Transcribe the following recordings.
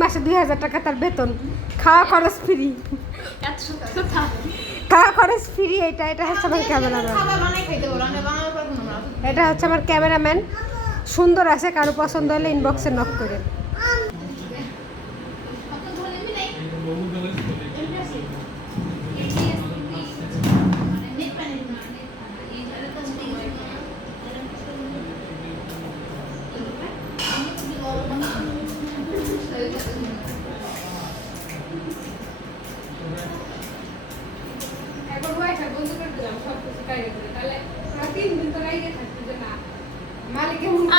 মাসে 2000 টাকা তার বেতন, খাওয়া খরচ ফ্রি। খাওয়া খরচ ফ্রি। এটা হচ্ছে আমার ক্যামেরাম্যান। এটা হচ্ছে আমার ক্যামেরাম্যান। সুন্দর আছে, কারো পছন্দ হলে ইনবক্সে নক করে।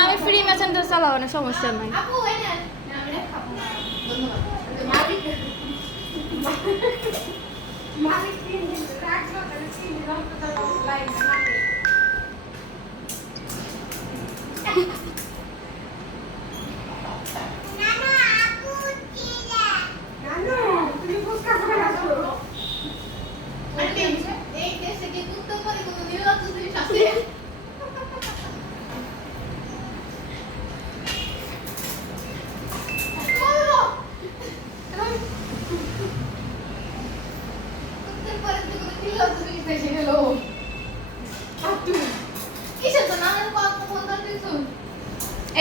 আমি ফ্রি মেসেঞ্জার চালাবো না, সমস্যা নাই।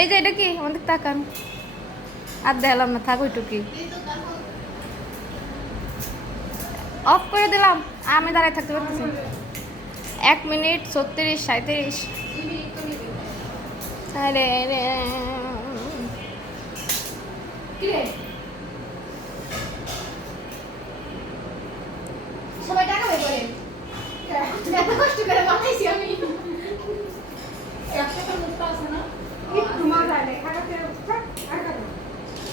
এই যে এটা কি আমাদের তাকান, আর দেখলাম না, থাক ওইটুকি অফ করে দিলাম। আমি দাঁড়ায় থাকতে পারতেছি। 1 মিনিট 36 37। আরে রে সবাই টাকা বের করে এত কষ্ট করে বানাইছি আমি। একটা তো মুক্ত আছে না, একটু মজা নেই, খারাপে আর কাটো।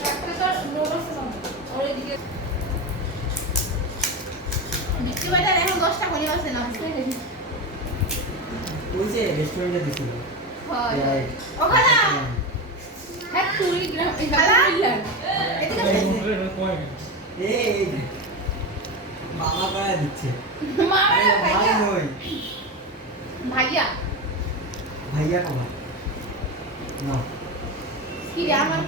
একটা তো লোড আছে না ওর দিকে বিক্রি বাজার এখন 10টা করে আছে না। ওই যে রেস্টুরেন্টে দিছিল হয় ওখানে হ্যাঁ কুড়ি গ্রাম এই গালা এদিকে এই মামা করে দিচ্ছে। মামা ভাইয়া নই, ভাইয়া ভাইয়া কমা না কি রে আমার